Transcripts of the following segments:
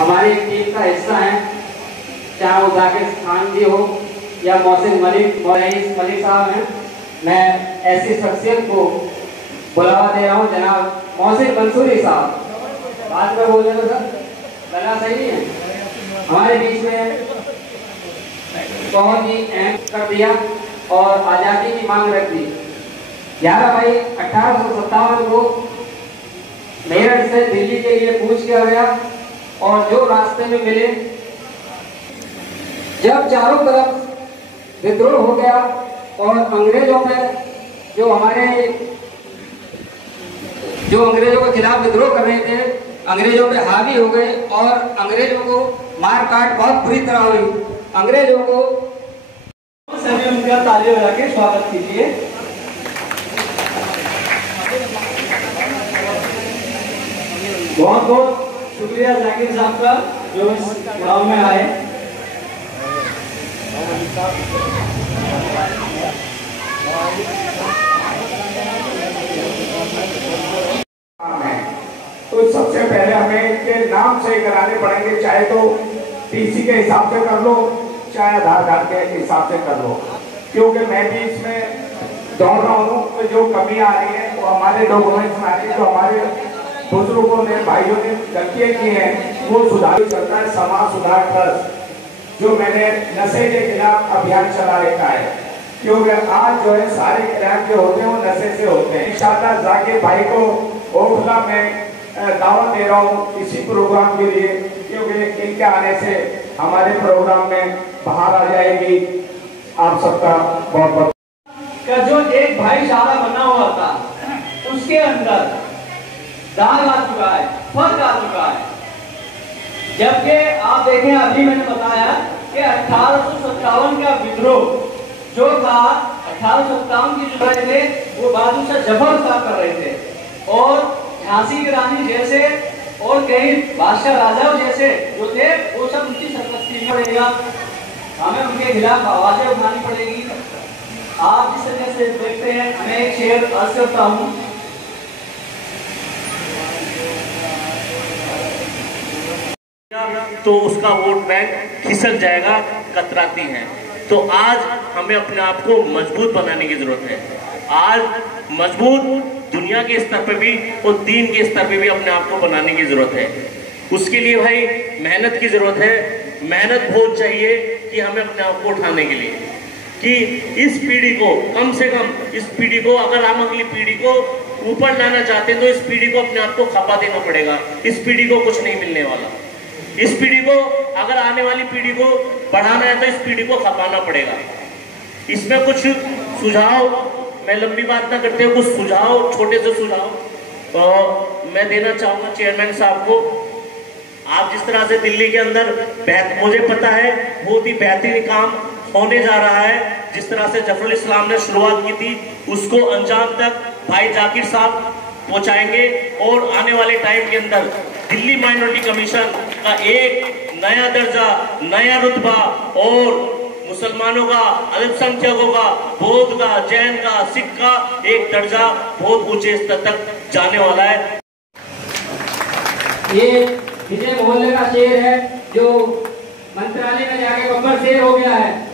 हमारी टीम का हिस्सा हैं, चाहे वो जाकिर खान जी हो या मोहसिन मलिक साहब हैं। मैं ऐसी शख्सियत को बुलावा दे रहा हूँ, जनाब मोहसिन मंसूरी साहब। बात में बोल रहे हो सर, गला सही नहीं है। हमारे बीच में बहुत ही अहम कर दिया और आज़ादी की मांग रख दी। 11 मई 1857 को मेरठ से दिल्ली के लिए कूच किया गया और जो रास्ते में मिले, जब चारों तरफ विद्रोह हो गया और अंग्रेजों में जो अंग्रेजों के खिलाफ विद्रोह कर रहे थे, अंग्रेजों पे हावी हो गए और अंग्रेजों को मार काट बहुत बुरी तरह हुई। अंग्रेजों को सभी उनका तालियां बजा के स्वागत कीजिए। बहुत बहुत शुक्रिया जाकिर साहब का जो इस गांव में आए। तो सबसे पहले हमें इनके नाम सही कराने पड़ेंगे, चाहे तो टीसी के हिसाब से कर लो, चाहे आधार कार्ड के हिसाब से कर लो, क्योंकि मैं भी इसमें दौड़ रहा हूँ। तो जो कमी आ रही है वो हमारे डॉक्यूमेंट्स में आ रही है, जो हमारे बुजुर्गों ने भाइयों ने गलतियाँ की हैं वो सुधार करता है समाज सुधार ट्रस्ट, जो मैंने नशे के खिलाफ अभियान चला रखा है। क्योंकि आज जो है सारे क्राइम जो होते हैं वो नशे से होते हैं। इंशाअल्लाह जाकिर भाई को ओखला में दावत दे रहा हूँ इसी प्रोग्राम के लिए, क्योंकि इनके आने से हमारे प्रोग्राम में बाहर आ जाएगी। आप सबका बहुत बहुत का जो एक भाईचारा बना हुआ था उसके अंदर दाग आ चुका है, फर्क आ चुका है। जबकि आप देखें, अभी मैंने बताया कि 1857 का विद्रोह जो था, 1857 की जो रहे थे वो बादशाह जफर साहब कर रहे थे और झांसी की रानी जैसे और कई बादशाह राजाओं जैसे जो थे वो सब उनकी सरपस्ती में पड़ेगा। हमें उनके खिलाफ आवाजें उठानी पड़ेगी। आप जिस तरह से देखते हैं, मैं एक शेर अर्ज करता हूँ। तो उसका वोट बैंक खिसक जाएगा, कतराती है। तो आज हमें अपने आप को मजबूत बनाने की जरूरत है। आज मजबूत दुनिया के स्तर पर भी और दीन के स्तर पर भी अपने आप को बनाने की जरूरत है। उसके लिए भाई मेहनत की जरूरत है। मेहनत बहुत चाहिए कि हमें अपने आप को उठाने के लिए, कि इस पीढ़ी को कम से कम, इस पीढ़ी को अगर हम अगली पीढ़ी को ऊपर लाना चाहते हैं तो इस पीढ़ी को अपने आप को खपा देना पड़ेगा। इस पीढ़ी को कुछ नहीं मिलने वाला। इस पीढ़ी को अगर आने वाली पीढ़ी को बढ़ाना है तो इस पीढ़ी को खपाना पड़ेगा। इसमें कुछ सुझाव, मैं लंबी बात ना करते हुए कुछ सुझाव, छोटे से सुझाव तो मैं देना चाहूँगा चेयरमैन साहब को। आप जिस तरह से दिल्ली के अंदर मुझे पता है बहुत ही बेहतरीन काम होने जा रहा है। जिस तरह से जफरुल इस्लाम ने शुरुआत की थी उसको अंजाम तक भाई जाकिर साहब पहुंचाएंगे और आने वाले टाइम के अंदर दिल्ली माइनॉरिटी कमीशन का एक नया दर्जा, नया रुतबा और मुसलमानों का, अल्पसंख्यकों का, बौद्ध का, जैन का, सिख का एक दर्जा बहुत ऊंचे स्तर तक जाने वाला है। ये विजय मोहल्ले का शेर है जो मंत्रालय में जाके कब्बर शेर हो गया है।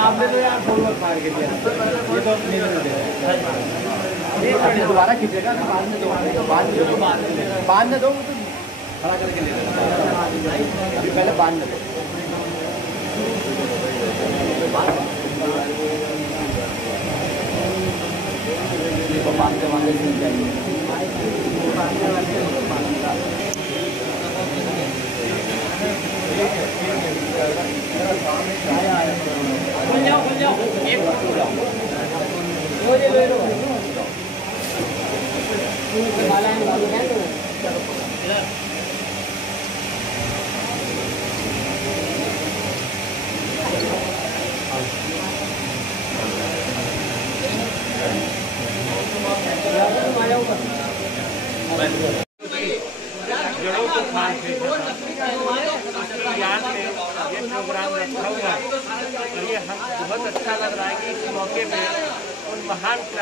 आपने तो यार फॉलोअर फाड़ के दिया, ये तो अपने दोबारा खींचेगा ना, बाद में बांध दो, तो खड़ा करके ले लो, पहले बांध दो।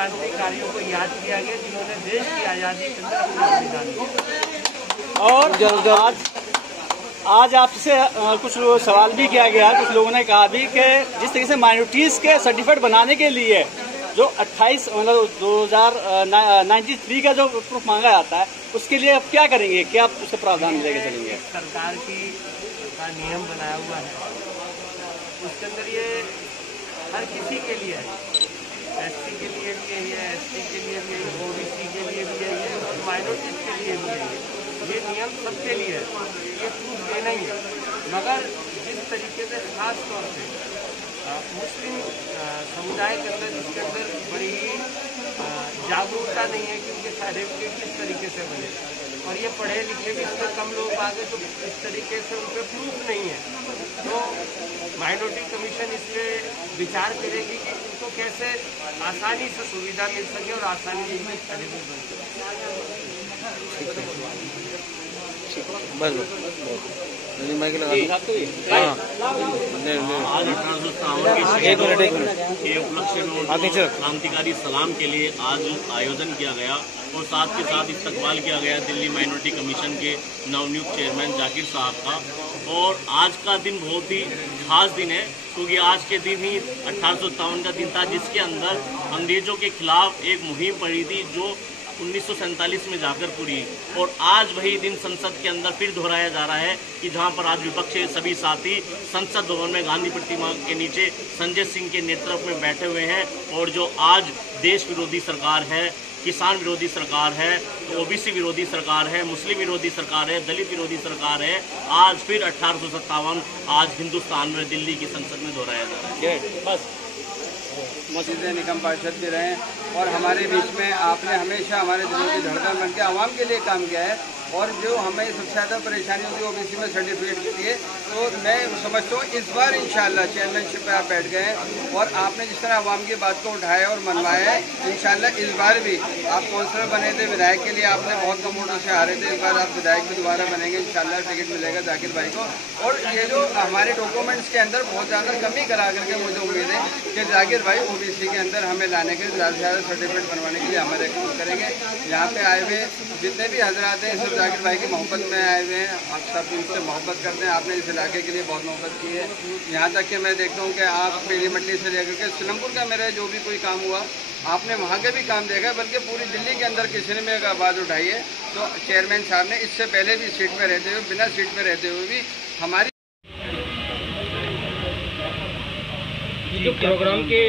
क्रांतिकारियों को याद किया गया जिन्होंने देश की आज़ादी के अंदर अपना बलिदान दिया। और आज आपसे कुछ सवाल भी किया गया, कुछ लोगों ने कहा भी कि जिस तरीके से माइनॉरिटीज़ के सर्टिफिकेट बनाने के लिए जो 28 मतलब 2093 का जो प्रूफ मांगा जाता है, उसके लिए आप क्या करेंगे, क्या आप उससे प्रावधान लेके चलेंगे? सरकार का नियम बनाया हुआ है, उसके अंदर ये हर किसी के लिए है, SC के लिए भी है, ST के लिए भी है, OBC के लिए भी है और माइनॉरिटीज के लिए भी है। ये नियम सबके लिए है, ये प्रूफ देना ही है। मगर जिस तरीके से खास तौर से मुस्लिम समुदाय के अंदर जिसके अंदर बड़ी जागरूकता नहीं है कि उनके सर्टिफिकेट किस तरीके से बने, और ये पढ़े लिखे भी इसमें कम लोग आ गए, तो इस तरीके से उन पर प्रूफ नहीं है। तो माइनॉरिटी कमीशन इस पर विचार करेगी कि उनको कैसे आसानी से सुविधा मिल सके और आसानी से इनकी सर्टिफिकेट बन सके। बस आज 1857 के उपलक्ष्य में क्रांतिकारी सलाम के लिए आज आयोजन किया गया और साथ के साथ इस्तकबाल किया गया दिल्ली माइनॉरिटी कमीशन के नवनियुक्त चेयरमैन जाकिर साहब का। और आज का दिन बहुत ही खास दिन है क्योंकि आज के दिन ही 1857 का दिन था जिसके अंदर अंग्रेजों के खिलाफ एक मुहिम पड़ी थी जो 1947 में जाकर पूरी, और आज वही दिन संसद के अंदर फिर दोहराया जा रहा है कि जहां पर आज विपक्ष के सभी साथी संसद भवन में गांधी प्रतिमा के नीचे संजय सिंह के नेतृत्व में बैठे हुए हैं। और जो आज देश विरोधी सरकार है, किसान विरोधी सरकार है, OBC विरोधी सरकार है, मुस्लिम विरोधी सरकार है, दलित विरोधी सरकार है, आज फिर 1857 आज हिंदुस्तान में दिल्ली की संसद में दोहराया जा रहा है। बस मस्जिद निगम पार्षद भी रहे और हमारे बीच में आपने हमेशा हमारे दिलों की धड़कन बन के आवाम के लिए काम किया है। और जो हमें सबसे ज़्यादा परेशानी होती है OBC में सर्टिफिकेट के लिए, तो मैं समझता हूँ इस बार इंशाल्लाह चेयरमैनशिप पे आप बैठ गए और आपने जिस तरह आवाम की बात को उठाया और मनवाया है, इंशाल्लाह इस बार भी आप काउंसलर बने थे, विधायक के लिए आपने बहुत कम वोटों से हारे थे, इस बार आप विधायक भी दोबारा बनेंगे, इंशाल्लाह टिकट मिलेगा जाकिर भाई को। और ये जो हमारे डॉक्यूमेंट्स के अंदर बहुत ज़्यादा कमी करा करके मुझे उम्मीद है कि जाकिर भाई OBC के अंदर हमें लाने के ज़्यादा से ज़्यादा सर्टिफिकेट बनवाने के लिए हमारे काम करेंगे। यहाँ पे आए हुए जितने भी हजरात हैं सब जाकिर भाई की मोहब्बत में आए हुए हैं, आप सब इनसे मोहब्बत करते हैं, आपने इस इलाके के लिए बहुत मोहब्बत की है। यहाँ तक कि मैं देखता हूँ कि आप पीली मट्टी से लेकर के सिलमपुर का मेरा जो भी कोई काम हुआ आपने वहाँ के भी काम देखा, बल्कि पूरी दिल्ली के अंदर किसी ने मेरी आवाज़ उठाई है। तो चेयरमैन साहब ने इससे पहले भी सीट में रहते हुए, बिना सीट में रहते हुए भी हमारी जो प्रोग्राम के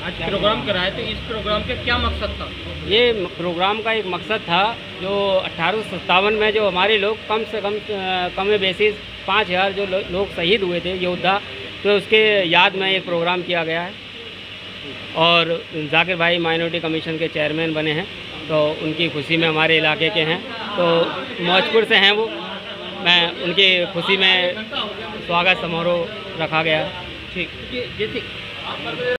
आज प्रोग्राम कराए थे, इस प्रोग्राम का क्या मकसद था? ये प्रोग्राम का एक मकसद था जो 1857 में जो हमारे लोग कम से कम बेसिस 5000 जो लोग शहीद हुए थे योद्धा, तो उसके याद में एक प्रोग्राम किया गया है। और जाकिर भाई माइनॉरिटी कमीशन के चेयरमैन बने हैं, तो उनकी खुशी में हमारे इलाके के हैं, तो मौजपुर से हैं वो, मैं उनकी खुशी में स्वागत समारोह रखा गया। ठीक, जैसे